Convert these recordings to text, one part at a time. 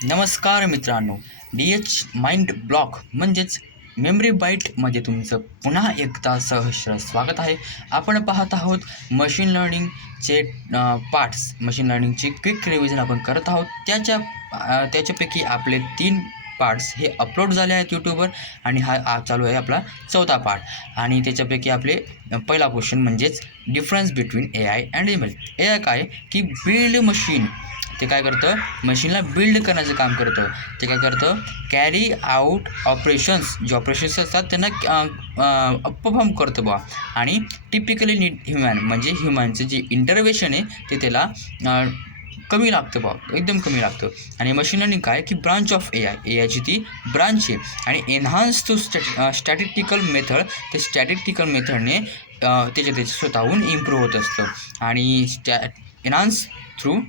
नमस्कार मित्रांनो, DH mind block म्हणजेच मेमरी बाईटमध्ये तुमचं पुन्हा एकदा सहर्ष स्वागत आहे. आपण पाहत आहोत मशीन लर्निंगचे पार्ट्स. मशीन लर्निंगची क्विक रिव्हिजन आपण करत आहोत. त्याच्यापैकी आपले 3 पार्ट्स हे अपलोड झाले आहेत यूट्यूबवर आणि हा चालू आहे आपला 4था पार्ट. आणि त्याच्यापैकी आपले पहिला क्वेश्चन म्हणजेच difference between AI and ML. AI काय की बिल्ड मशीन. ते काय करतं, मशीनला बिल्ड करण्याचं काम करतं. ते काय करतं, कॅरी आऊट ऑपरेशन्स, जे ऑपरेशन्स असतात त्यांना परफॉर्म करतं बा. आणि टिपिकली नीड ह्युमॅन, म्हणजे ह्युमनचं जे इंटरव्हेशन आहे ते त्याला कमी लागतं बा, एकदम कमी लागतं. आणि मशीन लर्निंग काय की ब्रांच ऑफ AIची ती ब्रांच आहे. आणि एन्हान्स टू स्टॅटिस्टिकल मेथड, ते स्टॅटिस्टिकल मेथडने त्याच्या स्वतःहून इम्प्रूव्ह होत असतं. आणि एन्हान्स थ्रू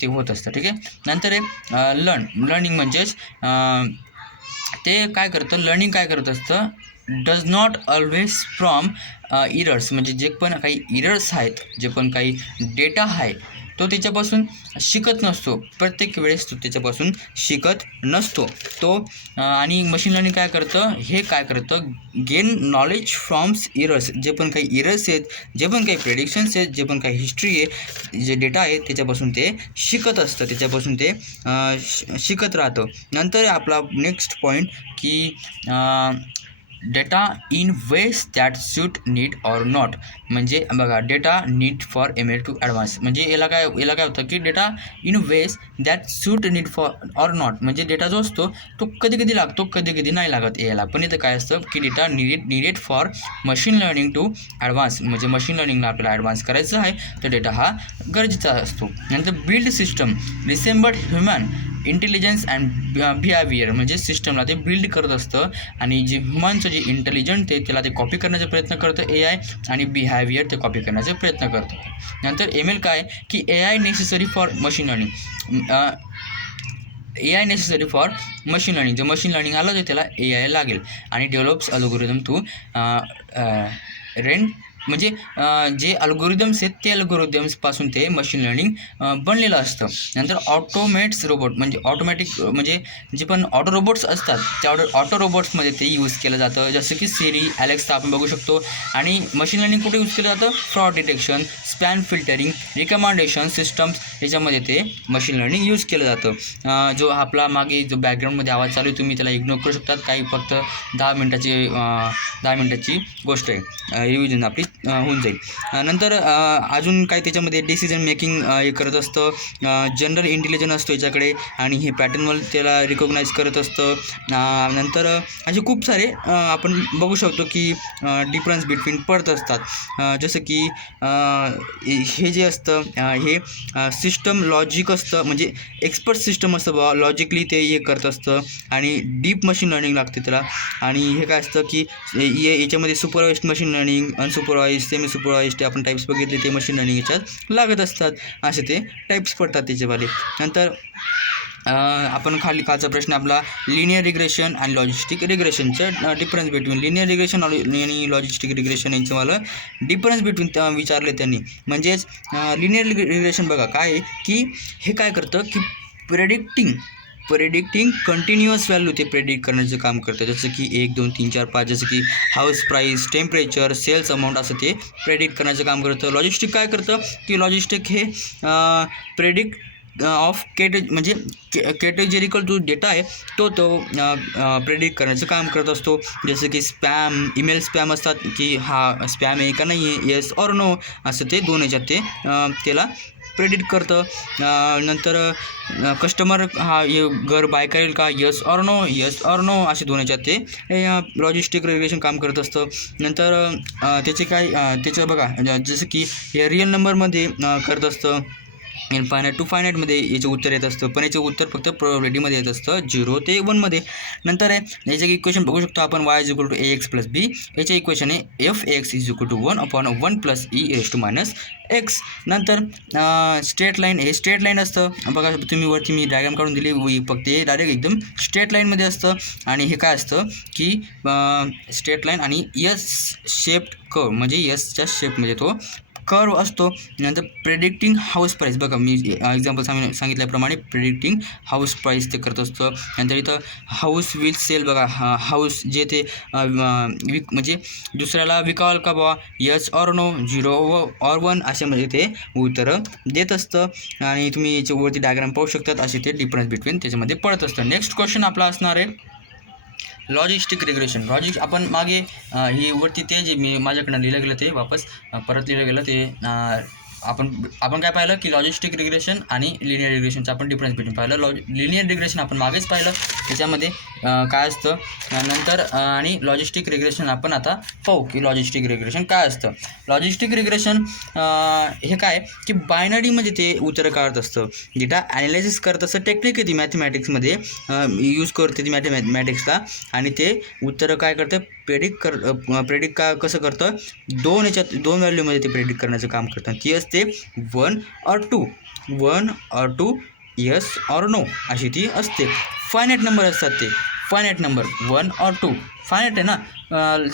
ते होत असतं. ठीक आहे. नंतर आहे लर्निंग म्हणजेच ते काय करतं, लर्निंग काय करत असतं, does not always from errors, म्हणजे जे पण काही इरर्स आहेत, जे पण काही डेटा आहे तो त्याच्यापासून शिकत नसतो. प्रत्येक वेळेस तो त्याच्यापासून शिकत नसतो तो. आणि मशीन लर्निंग काय करतं, हे काय करतं, गेन नॉलेज फ्रॉम्स इरर्स, जे पण काही इरर्स आहेत, जे पण काही प्रेडिक्शन्स आहेत, जे पण काही हिस्ट्री आहे, जे डेटा आहे त्याच्यापासून ते शिकत असतं, त्याच्यापासून ते शिकत राहतं. नंतर आपला नेक्स्ट पॉईंट की data in ways that suit need or not. म्हणजे बघा, data need for ML to advance, म्हणजे याला काय होतं की data in ways that suit need for or not, म्हणजे डेटा जो असतो तो कधी कधी लागतो, कधी कधी नाही लागत याला. पण इथं काय असतं की data needed for machine learning to advance, म्हणजे मशीन लर्निंगला आपल्याला ॲडव्हान्स करायचं आहे तर डेटा हा गरजेचा असतो. नंतर build system resembled human intelligence and behaviour, म्हणजे सिस्टमला ते बिल्ड करत असतं आणि जे ह्युमनचं जे इंटेलिजंट आहे त्याला ते कॉपी करण्याचा प्रयत्न करतं AI, आणि बिहेवियर ते कॉपी करण्याचा प्रयत्न करतं. नंतर ML काय की AI necessary for machine learning. AI necessary for machine learning, जर मशीन लर्निंग आलं तर त्याला AI लागेल. आणि डेव्हलप्स अल्गोरिदम टू रेंट, म्हणजे जे अल्गोरिदम्स आहेत ते अल्गोरिदम्सपासून ते मशीन लर्निंग बनलेलं असतं. नंतर ऑटोमेट्स रोबोट, म्हणजे ऑटोमॅटिक, म्हणजे जे पण ऑटो रोबोट्स असतात त्या ऑटो रोबोट्समध्ये ते यूज केलं जातं, जसं की सिरी, Alexa आपण बघू शकतो. आणि मशीन लर्निंग कुठे यूज केलं जातं, fraud detection, spam filtering, recommendation systems, याच्यामध्ये ते मशीन लर्निंग यूज केलं जातं. जो आपला मागे जो बॅकग्राऊंडमध्ये आवाज चालू आहे तुम्ही त्याला इग्नोर करू शकतात, काही फक्त 10 मिनटाची गोष्ट आहे, रिव्हिजन आपली होऊन जाईल. नंतर अजून काय त्याच्यामध्ये डिसिजन मेकिंग हे करत असतं, जनरल इंटेलिजन्स असतो याच्याकडे, आणि हे पॅटर्नवर त्याला रिकॉग्नाइज करत असतं. नंतर असे खूप सारे आपण बघू शकतो की डिफरन्स बिटवीन पडत असतात. जसं की हे जे असतं हे सिस्टम लॉजिक असतं, म्हणजे एक्सपर्ट सिस्टम असतं बा, लॉजिकली ते हे करत असतं. आणि डीप मशीन लर्निंग लागते त्याला. आणि हे काय असतं की याच्यामध्ये supervised machine learning, unsupervised, semi supervised, आपण टाईप्स बघितले ते मशीन लर्निंग याच्यात लागत असतात. असे ते टाईप्स पडतात त्याच्यावाले. नंतर आपण खालचा प्रश्न आपला लिनियर रिग्रेशन आणि लॉजिस्टिक रिग्रेशनचं डिफरन्स बिटवीन, लिनियर रिग्रेशन आणि लॉजिस्टिक रिग्रेशन यांचं मला डिफरन्स बिटवीन विचारले त्यांनी. म्हणजेच लिनियर रिग्रेशन बघा काय आहे की हे काय करतं की प्रेडिक्टिंग कंटिन्युअस व्हॅल्यू ते प्रेडिक्ट करण्याचं काम करतं, जसं की 1 2 3 4 5, जसं की house price, temperature, sales amount, असं ते प्रेडिक्ट करण्याचं काम करतं. लॉजिस्टिक काय करतं की लॉजिस्टिक हे प्रेडिक्ट ऑफ म्हणजे कॅटेगरिकल जो डेटा आहे तो प्रेडिक्ट करण्याचं काम करत असतो. जसं की स्पॅम, ईमेल स्पॅम असतात की हा स्पॅम आहे का नाही आहे, येस ऑर नो, असं ते दोन ह्याच्यात ते त्याला प्रेडिक्ट करतं. नंतर कस्टमर हा घर बाय करेल का, येस ऑर नो, असे दोन ह्याच्यात ते लॉजिस्टिक रिग्रेशन काम करत असतं. नंतर त्याचे काय त्याचं बघा, जसं की हे रिअल नंबरमध्ये करत असतं, इनफायनाईट टू फायनाईटमध्ये याचं उत्तर येत असतं, पण याचं उत्तर फक्त प्रोबॅबिलिटीमध्ये येत असतं 0 ते 1मध्ये. नंतर आहे याचं इक्वेशन बघू शकतो आपण, y = ax + b. याचं इक्वेशन आहे f(x) = 1/1 + e⁻x. नंतर स्ट्रेट लाईन, हे स्ट्रेट लाईन असतं बघा, तुम्ही वरती मी डायग्राम काढून दिली, फक्त हे डायरेक्ट एकदम स्ट्रेट लाईनमध्ये असतं. आणि हे काय असतं की स्ट्रेट लाईन आणि यस शेप्ड कर्व, म्हणजे यसच्या शेपमध्ये तो कर्व असतो. नंतर प्रेडिक्टिंग हाऊस प्राईस, बघा मी एक्झाम्पल सांगितल्याप्रमाणे प्रेडिक्टिंग हाऊस प्राईस ते करत असतं. नंतर इथं हाऊस विल सेल, बघा हाऊस जे ते म्हणजे दुसऱ्याला विकाल का बाबा, यस ऑर नो, 0 or 1 असे म्हणजे ते उत्तरं देत असतं. आणि तुम्ही याच्यावरती डायग्राम पाहू शकतात, असे ते डिफरन्स बिटवीन त्याच्यामध्ये पडत असतं. नेक्स्ट क्वेश्चन आपला असणार आहे लॉजिस्टिक रिग्रेशन. आपण मागे ही वरती ते जे मी माझ्याकडनं लिहिलं गेलं ते वापस परत लिहिलं गेलं ते आपण काय पाहिलं की लॉजिस्टिक रिग्रेशन आणि लिनियर रिग्रेशनचं आपण डिफरन्स बिटवीन पाहिलं. लिनियर रिग्रेशन आपण मागेच पाहिलं, त्याच्यामध्ये काय असतं नंतर, आणि लॉजिस्टिक रिग्रेशन आपण आता पाहू की लॉजिस्टिक रिग्रेशन काय असतं. लॉजिस्टिक रिग्रेशन हे काय की बायनरीमध्ये ते उत्तरं काढत असतं. डेटा ॲनालिसिस करत असतं, टेक्निक आहे ती मॅथमॅटिक्समध्ये यूज करते ती मॅथमॅटिक्सला. आणि ते उत्तरं काय करतं, प्रेडिक्ट कसं करतं, दोन व्हॅल्यूमध्ये ते प्रेडिक्ट करण्याचं काम करतं. ती असते 1 or 2 यस ऑर नो अशी ती असते. फायनाईट नंबर असतात ते, फायनाईट नंबर 1 or 2 फायनाईट आहे ना,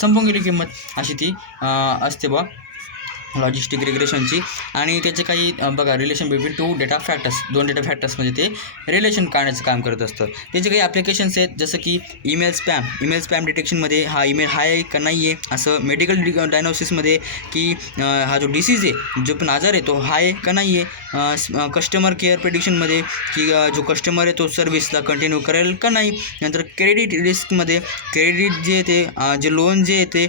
संपून गेली किंमत अशी ती असते बा लॉजिस्टिक रिग्रेशनची. आणि त्याचे काही बघा रिलेशन बिटवीन दोन डेटा फॅक्टर्समध्ये ते रिलेशन काढण्याचं काम करत असतं. त्याचे काही ॲप्लिकेशन्स आहेत, जसं की ईमेल स्पॅम डिटेक्शनमध्ये हा ईमेल आहे का नाही आहे, असं मेडिकल डायग्नोसिसमध्ये की हा जो डिसीज आहे, जो पण आजार आहे तो आहे का नाही आहे, कस्टमर केअर प्रेडिक्शनमध्ये की जो कस्टमर आहे तो सर्व्हिसला कंटिन्यू करेल का नाही. नंतर क्रेडिट रिस्कमध्ये, क्रेडिट जे ते जे लोन जे आहे ते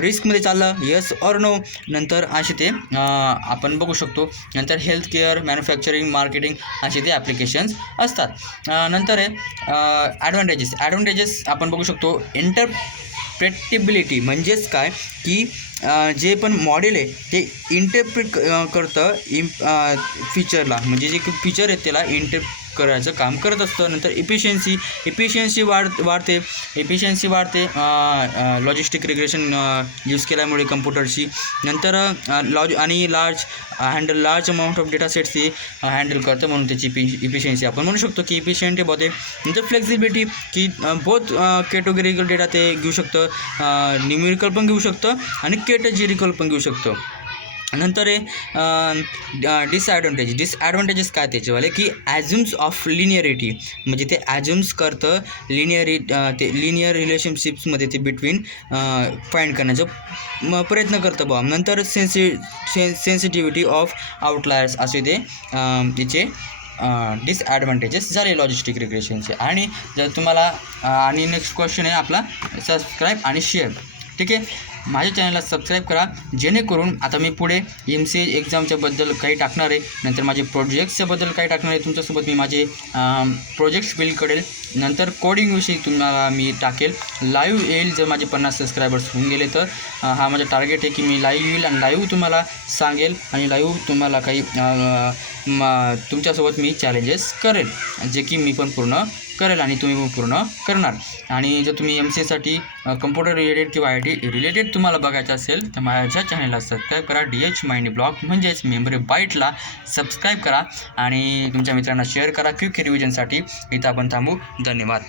रिस्कमध्ये चाललं, येस ऑर नो. नंतर असे ते आपण बघू शकतो. नंतर हेल्थ केअर, मॅन्युफॅक्चरिंग, मार्केटिंग असे ते ॲप्लिकेशन्स असतात. नंतर आहे ॲडव्हान्टेजेस आपण बघू शकतो. इंटरप्रेटेबिलिटी म्हणजेच काय की जे पण मॉडेल आहे ते इंटरप्रेट करतं फीचरला, म्हणजे जे फीचर आहेत त्याला इंटरप्रेट करायचं काम करत असतं. नंतर इफिशियन्सी वाढते लॉजिस्टिक रिग्रेशन यूज केल्यामुळे कम्प्युटरची. नंतर large amount of data sets ते हँडल करतं, म्हणून त्याची इफिशियन्सी आपण म्हणू शकतो की इफिशियंट होते. नंतर फ्लेक्झिबिलिटी की बोथ कॅटेगोरिकल डेटा ते घेऊ शकतं, न्यूमेरिकल पण घेऊ शकतं आणि कॅटेगोरिकल पण घेऊ शकतं. नंतर आहे डिसॲडव्हान्टेजेस काय त्याचेवाले की ॲझ्युम्स ऑफ लिनियरिटी, म्हणजे ते ॲझ्युम्स करतं लिनियर रिलेशनशिप्समध्ये ते बिटवीन फाइंड करण्याचा प्रयत्न करतं बा. नंतर सेन्सिटिव्हिटी ऑफ आउटलायर्स असे ते त्याचे डिसॲडव्हान्टेजेस झाले लॉजिस्टिक रिग्रेशनचे. आणि जर तुम्हाला आणि नेक्स्ट क्वेश्चन आहे आपला सबस्क्राईब आणि शेअर. ठीक आहे, माझ्या चॅनलला सबस्क्राईब करा, जेणेकरून आता मी पुढे MCA एक्झामच्याबद्दल काही टाकणार आहे, नंतर माझे प्रोजेक्ट्सच्याबद्दल काही टाकणार आहे. तुमच्यासोबत मी माझे प्रोजेक्ट्स बिल्ड करेल. नंतर कोडिंगविषयी तुम्हाला मी टाकेल, लाईव्ह येईल. जर माझे 50 सबस्क्रायबर्स होऊन गेले तर हा माझा टार्गेट आहे की मी लाईव्ह येईल आणि लाईव्ह तुम्हाला सांगेल आणि लाईव्ह तुम्हाला काही तुमच्यासोबत मी चॅलेंजेस करेल, जे की मी पण पूर्ण करेल आणि तुम्ही पण पूर्ण करणार. आणि जर तुम्ही MCAसाठी कम्प्युटर रिलेटेड किंवा IT रिलेटेड तुम्हाला बघायचं असेल तर माझ्या चॅनलला सबस्क्राईब करा. DH माइंड ब्लॉग म्हणजेच मेमरी बाईटला सबस्क्राईब करा आणि तुमच्या मित्रांना शेअर करा. क्विक रिव्हिजनसाठी इथं आपण थांबू. धन्यवाद.